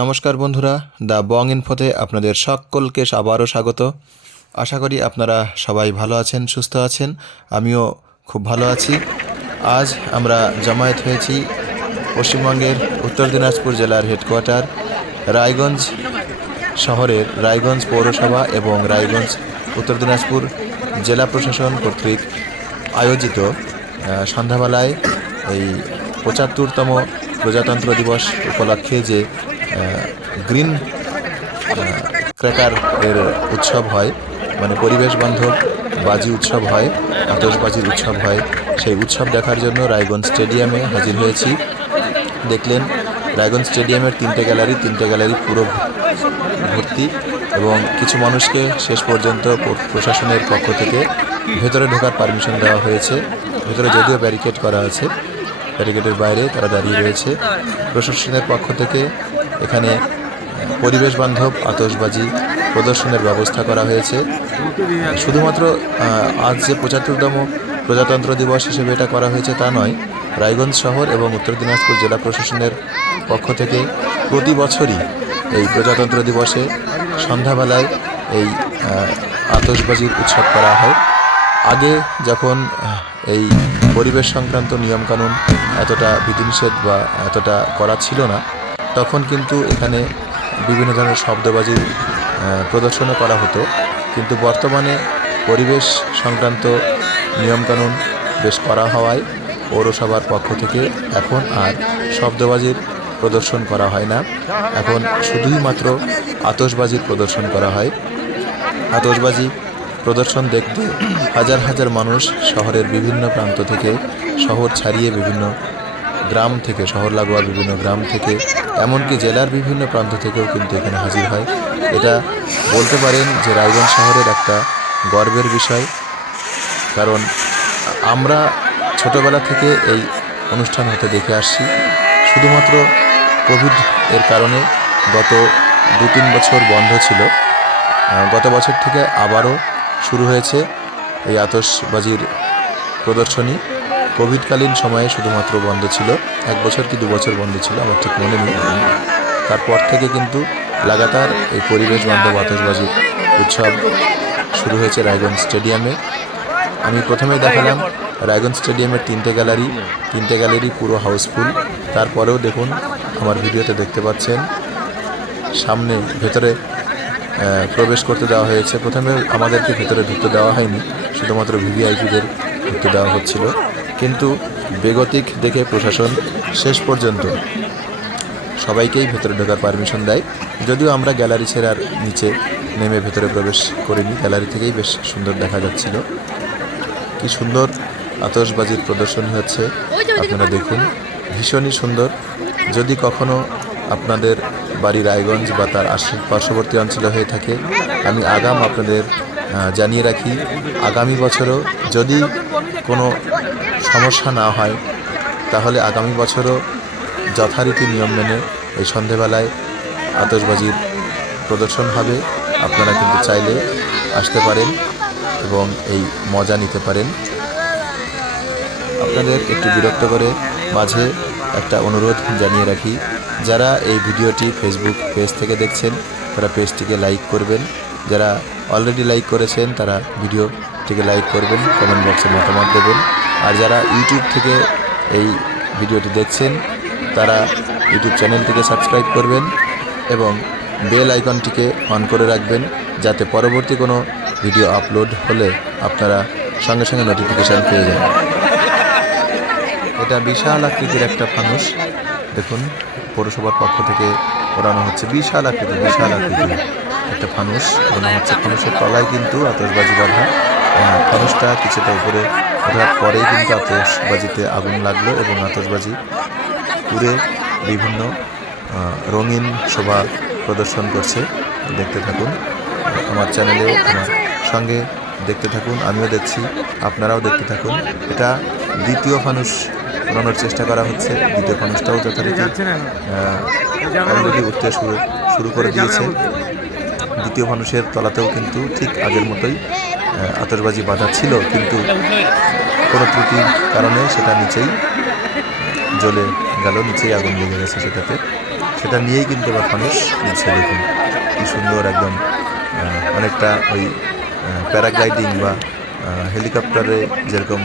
নমস্কার বন্ধুরা, the Bong ইনফোতে আপনাদের সকলকে আবারও স্বাগত। আশা করি আপনারা সবাই ভালো আছেন, সুস্থ আছেন। আমিও খুব ভালো আছি। আজ আমরা জমায়েত হয়েছি পশ্চিমবঙ্গের উত্তর দিনাজপুর জেলার হেডকোয়ার্টার রায়গঞ্জ শহরের রায়গঞ্জ পৌরসভা এবং রায়গঞ্জ উত্তর দিনাজপুর জেলা প্রশাসন কর্তৃক আয়োজিত সন্ধ্যাবেলায় এই ৭৫তম প্রজাতন্ত্র দিবস উপলক্ষে যে গ্রিন ক্র্যাকার এর উৎসব হয়, মানে পরিবেশ বান্ধব বাজি উৎসব হয়, আতশবাজির উৎসব হয়। সেই উৎসব দেখার জন্য রায়গঞ্জ স্টেডিয়ামে হাজির হয়েছি। দেখলেন রায়গঞ্জ স্টেডিয়ামের তিনটে গ্যালারি পুরো ভর্তি এবং কিছু মানুষকে শেষ পর্যন্ত প্রশাসনের পক্ষ থেকে ভেতরে ঢোকার পারমিশন দেওয়া হয়েছে। ভেতরে যদিও ব্যারিকেড করা আছে, ব্যারিকেডের বাইরে তারা দাঁড়িয়ে রয়েছে। প্রশাসনের পক্ষ থেকে এখানে পরিবেশ বান্ধব আতশবাজি প্রদর্শনের ব্যবস্থা করা হয়েছে। শুধুমাত্র আজ যে ৭৫তম প্রজাতন্ত্র দিবস হিসেবে এটা করা হয়েছে তা নয়, রায়গঞ্জ শহর এবং উত্তর দিনাজপুর জেলা প্রশাসনের পক্ষ থেকে প্রতি বছরই এই প্রজাতন্ত্র দিবসে সন্ধ্যাবেলায় এই আতশবাজির উৎসব করা হয়। আগে যখন এই পরিবেশ সংক্রান্ত নিয়মকানুন এতটা বিধিনিষেধ বা এতটা করা ছিল না, তখন কিন্তু এখানে বিভিন্ন ধরনের শব্দবাজির প্রদর্শনও করা হতো। কিন্তু বর্তমানে পরিবেশ সংক্রান্ত নিয়মকানুন বেশ করা হওয়ায় পৌরসভার পক্ষ থেকে এখন আর শব্দবাজির প্রদর্শন করা হয় না, এখন শুধুই মাত্র আতশবাজির প্রদর্শন করা হয়। আতশবাজি প্রদর্শন দেখতে হাজার হাজার মানুষ শহরের বিভিন্ন প্রান্ত থেকে, শহর ছাড়িয়ে বিভিন্ন গ্রাম থেকে, শহর লাগোয়া বিভিন্ন গ্রাম থেকে, এমনকি জেলার বিভিন্ন প্রান্ত থেকেও কিন্তু এখানে হাজির হয়। এটা বলতে পারেন যে রায়গঞ্জ শহরের একটা গর্বের বিষয়, কারণ আমরা ছোটোবেলা থেকে এই অনুষ্ঠান হতে দেখে আসছি। শুধুমাত্র কোভিড এর কারণে গত ২-৩ বছর বন্ধ ছিল। গত বছর থেকে আবারও শুরু হয়েছে এই আতশবাজির প্রদর্শনী। কোভিডকালীন সময়ে শুধুমাত্র বন্ধ ছিল, ১ বছর কি ২ বছর বন্ধ ছিল, আমার ঠিক মনে নেই। তারপর থেকে কিন্তু লাগাতার এই পরিবেশ বান্ধব আতশবাজির উৎসব শুরু হয়েছে রায়গঞ্জ স্টেডিয়ামে। আমি প্রথমেই দেখালাম রায়গঞ্জ স্টেডিয়ামের তিনটে গ্যালারি পুরো হাউসফুল। তারপরেও দেখুন, আমার ভিডিওতে দেখতে পাচ্ছেন সামনে ভেতরে প্রবেশ করতে দেওয়া হয়েছে। প্রথমে আমাদেরকে ভেতরে ঢুকতে দেওয়া হয়নি, শুধুমাত্র ভিভিআইপিদের ঢুকতে দেওয়া হচ্ছিল। কিন্তু বেগতিক দেখে প্রশাসন শেষ পর্যন্ত সবাইকেই ভেতরে ঢোকার পারমিশন দেয়। যদিও আমরা গ্যালারি ছেড়ে আর নিচে নেমে ভেতরে প্রবেশ করিনি, গ্যালারি থেকেই বেশ সুন্দর দেখা যাচ্ছিল। কি সুন্দর আতশবাজির প্রদর্শনী হচ্ছে, আপনারা দেখুন, ভীষণই সুন্দর। যদি কখনো আপনাদের বাড়ি রায়গঞ্জ বা তার পার্শ্ববর্তী অঞ্চলে হয়ে থাকে, আমি আপনাদের জানিয়ে রাখি, আগামী বছরও যদি কোনো সমস্যা না হয়, তাহলে আগামী বছরও যথারীতি নিয়ম মেনে এই সন্ধেবেলায় আতশবাজির প্রদর্শন হবে। আপনারা কিন্তু চাইলে আসতে পারেন এবং এই মজা নিতে পারেন। আপনাদের একটু বিরক্ত করে মাঝে একটা অনুরোধ জানিয়ে রাখি, যারা এই ভিডিওটি ফেসবুক পেজ থেকে দেখছেন তারা পেজটিকে লাইক করবেন। যারা অলরেডি লাইক করেছেন তারা ভিডিওটিকে লাইক করবেন, কমেন্ট বক্সে মতামত দেবেন। আর যারা ইউটিউব থেকে এই ভিডিওটি দেখছেন তারা ইউটিউব চ্যানেলটিকে সাবস্ক্রাইব করবেন এবং বেল আইকনটিকে অন করে রাখবেন, যাতে পরবর্তী কোনো ভিডিও আপলোড হলে আপনারা সঙ্গে সঙ্গে নোটিফিকেশান পেয়ে যান। এটা বিশাল আকৃতির একটা ফানুস, দেখুন পৌরসভার পক্ষ থেকে ওড়ানো হচ্ছে। বিশাল আকৃতির একটা ফানুস ওড়ানো হচ্ছে। ফানুসের তলায় কিন্তু আতশবাজি বাঁধা। ফানুসটা কিছুটা উপরে ওঠার পরেই কিন্তু আতশবাজিতে আগুন লাগলো এবং আতশবাজি পুরে বিভিন্ন রঙিন শোভা প্রদর্শন করছে। দেখতে থাকুন, আমার চ্যানেলে আমার সঙ্গে দেখতে থাকুন, আমিও দেখছি, আপনারাও দেখতে থাকুন। এটা দ্বিতীয় ফানুস বানানোর চেষ্টা করা হচ্ছে। দ্বিতীয় ফানুসটাও যথারীতি অলরেডি উঠতে শুরু করে দিয়েছে। দ্বিতীয় ফানুসের তলাতেও কিন্তু ঠিক আগের মতোই আতশবাজি বাঁধা ছিল, কিন্তু কোনো ত্রুটির কারণে সেটা নিচেই জ্বলে গেল, নিচেই আগুন লেগে গেছে সেটাতে। সেটা নিয়েই কিন্তু এবার মানুষ উঠছে। দেখুন কি সুন্দর একদম, অনেকটা ওই প্যারাগ্লাইডিং বা হেলিকপ্টারে যেরকম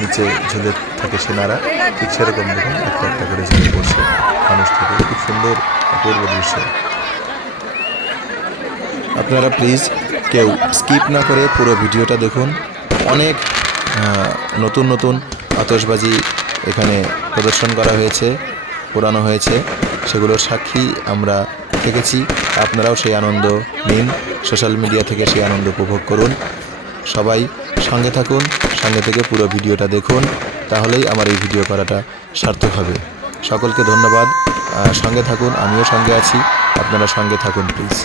নিচে ঝুলে থাকে সেনারা, ঠিক সেরকম দেখুন একটা একটা করে ঝুলে পড়ছে মানুষ থেকে। খুব সুন্দর অপূর্ব দৃশ্য। আপনারা প্লিজ কেউ স্কিপ না করে পুরো ভিডিওটা দেখুন। অনেক নতুন নতুন আতশবাজি এখানে প্রদর্শন করা হয়েছে, পোড়ানো হয়েছে, সেগুলোর সাক্ষী আমরা থেকেছি। আপনারাও সেই আনন্দ নিন, সোশ্যাল মিডিয়া থেকে সেই আনন্দ উপভোগ করুন। সবাই সঙ্গে থাকুন, সঙ্গে থেকে পুরো ভিডিওটা দেখুন, তাহলেই আমার এই ভিডিও করাটা সার্থক হবে। সকলকে ধন্যবাদ। সঙ্গে থাকুন, আমিও সঙ্গে আছি, আপনারা সঙ্গে থাকুন প্লিজ।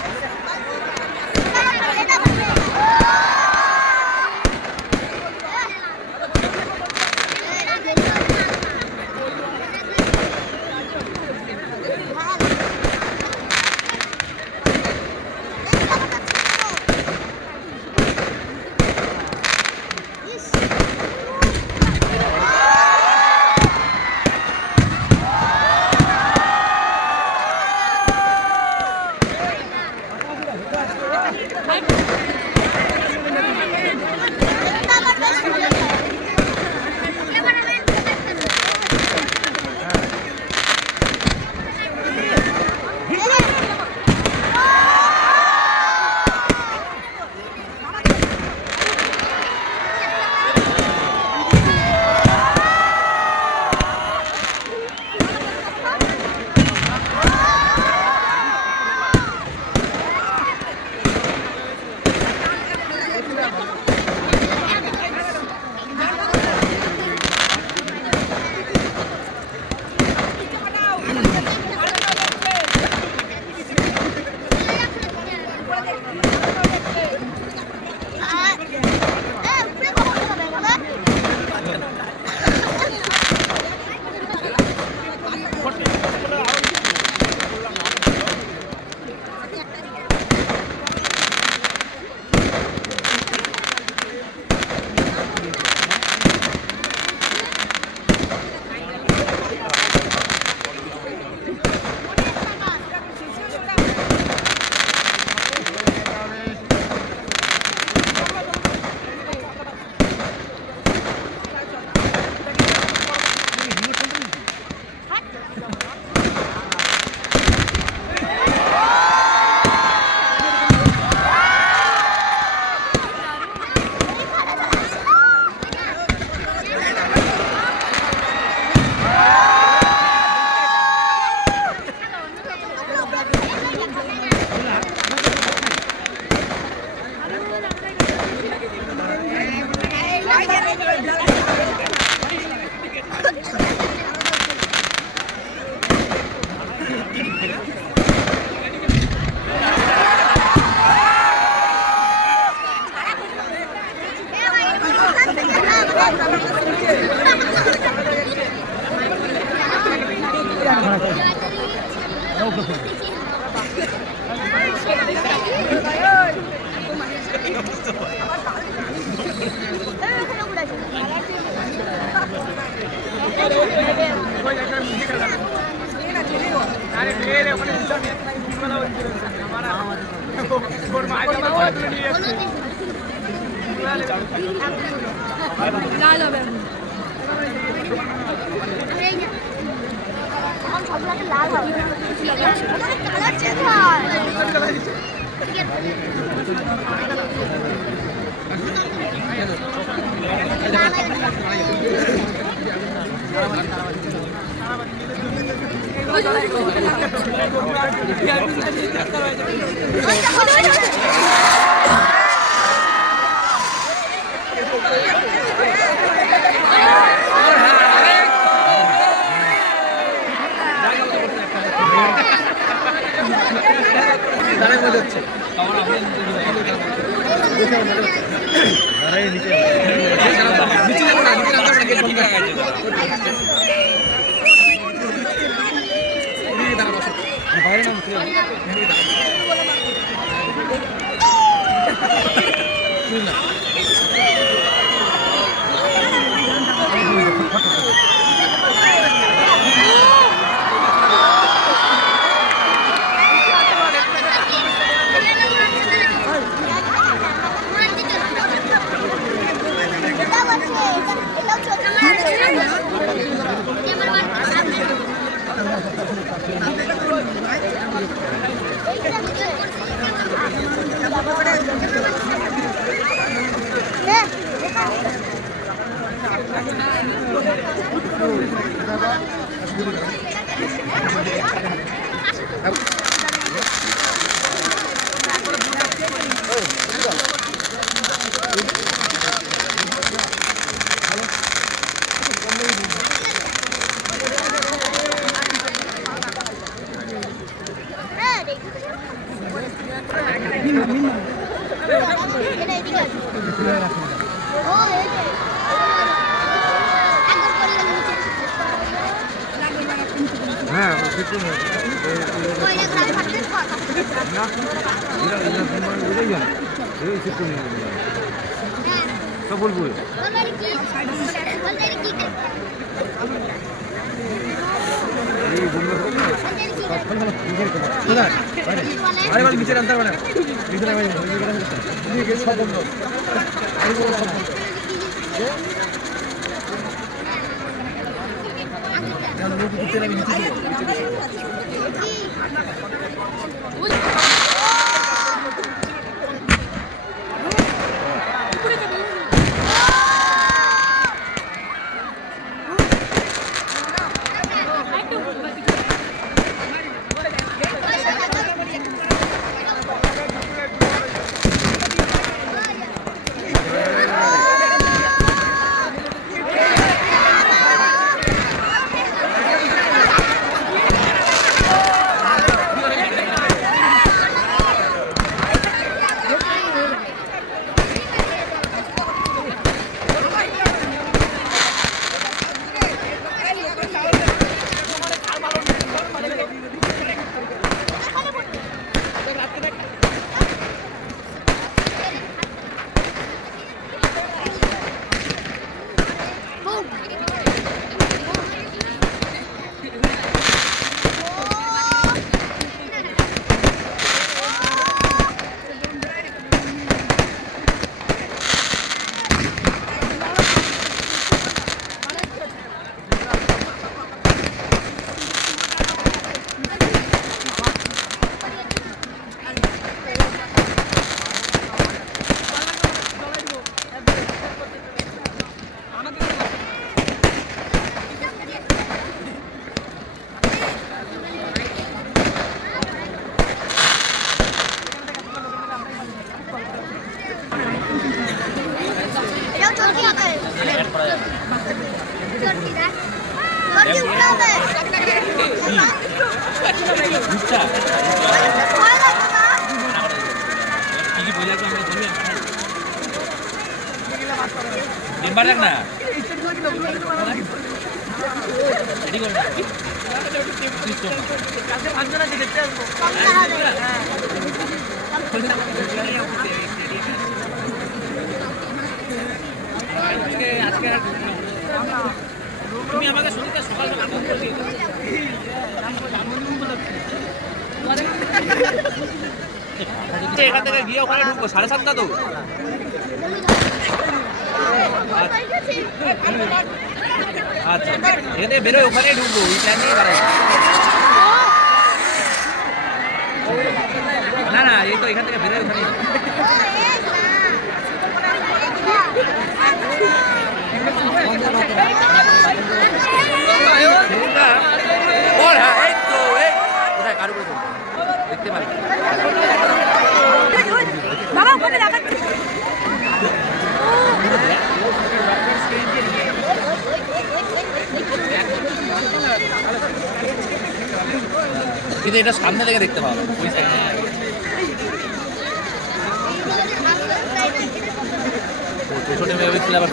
হ্যাঁ সব বলবো আরে নিচে নামতে পারে সব বন্ধ মেম্বার দেখ না তুমি আমাকে শুনতে সকাল সকাল এখান থেকে গিয়ে ওখানে ঢুকবো 7:30 তো আচ্ছা এখানে বেরোয় ওখানে ঢুকবো ওই প্ল্যান নিয়ে বেড়াই না না এই তো এখান থেকে বেরোয় ওখানে দেখতে পারি বাবা ওখানে লাগাচ্ছি কিন্তু এটা সামনে থেকে দেখতে পাবো ওই সাইডে ছোটো মেয়ে ছিল আবার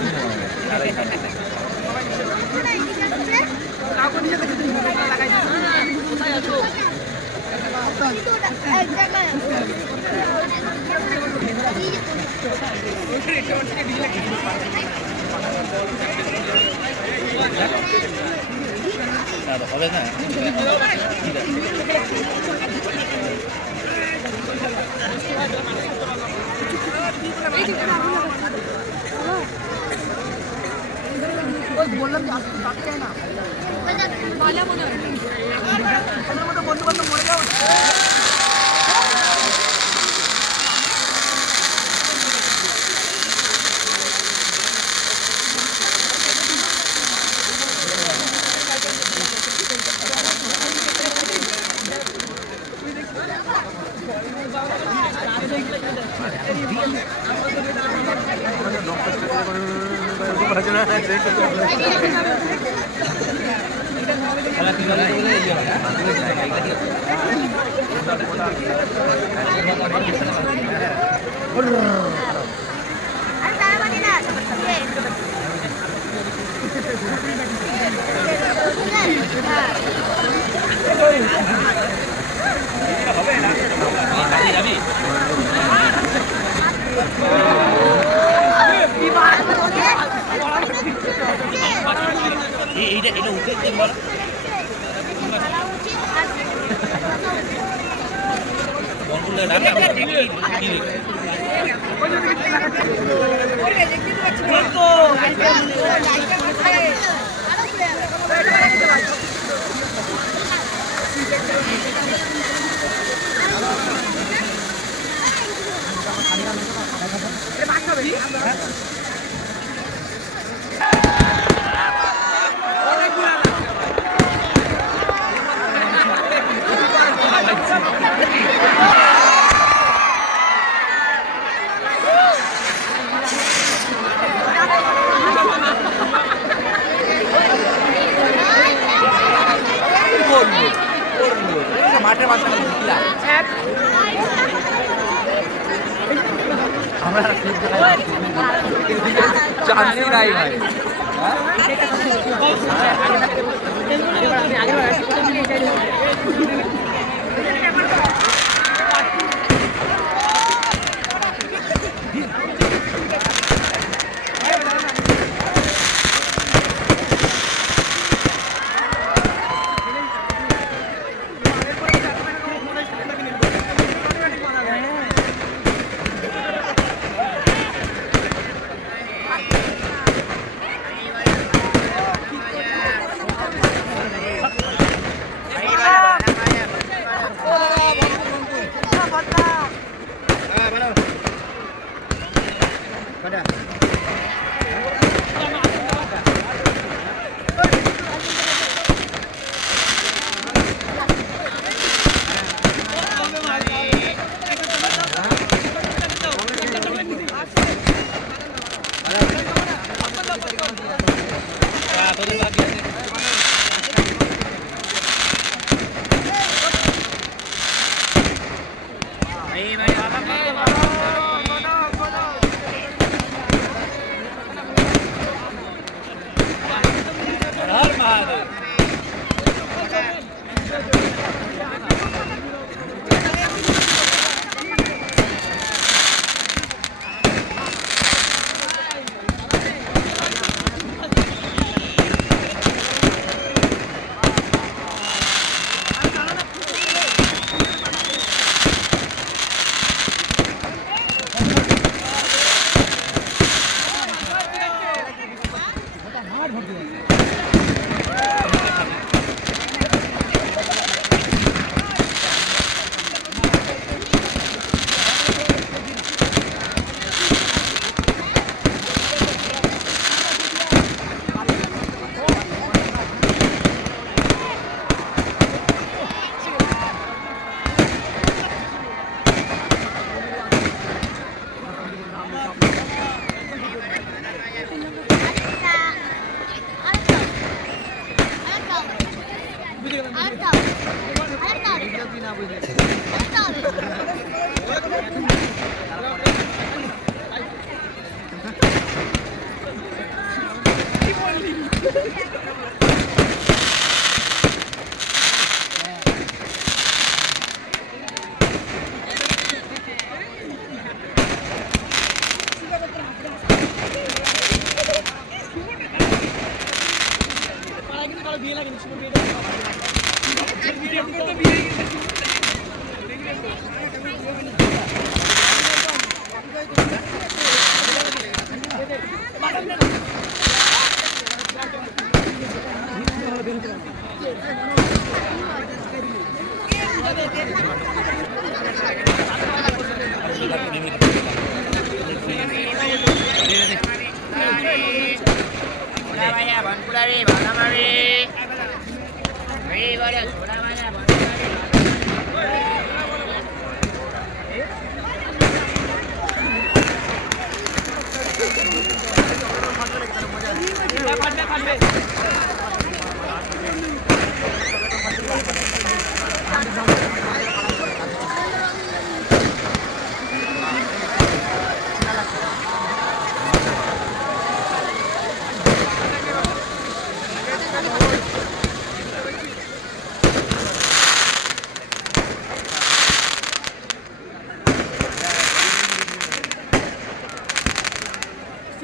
হবে না বললাম যে আসতে থাকতে চাই না বন্ধু বান্ধব মরে যাও যাবি এটা উঠে বল বলগুলো মাঠের মাঝখানে আমরা চান্সই নাই ভাই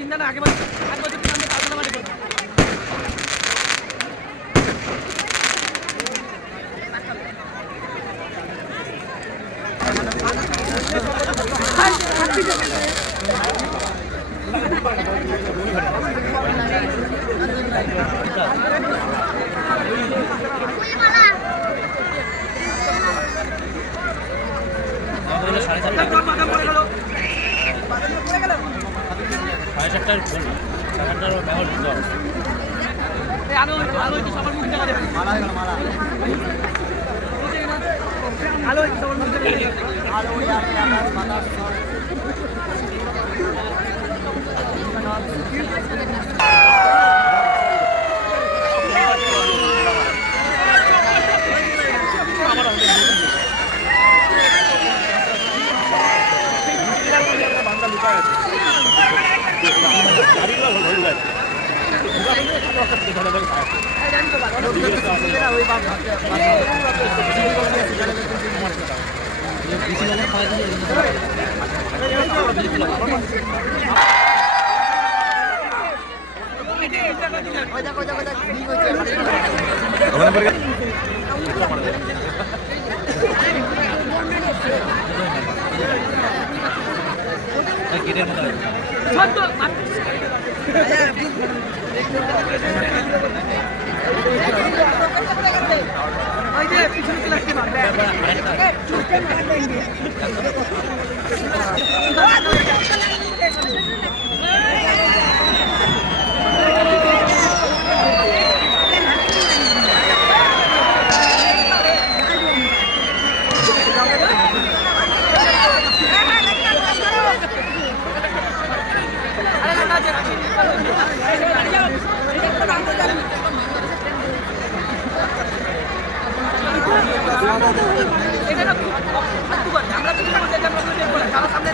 চিন্তা না আগে বছর থেকে আমরা কালকে মাঠে করবো। আমাদের হলো 7:30 7:30 বলবো 7:30 ব্যবহার দিতে হবে আলো হইতে সবার মুখ দেখা যাবে। আলো হইতে সবার মুখ দেখা যাবে। গেটের মধ্যে ওই যে পিছনে চলে আসতে পারবে। এটা না ফালতু কথা। আমরা যদি বলতে যাই আমরা বলতে বলে তারা সামনে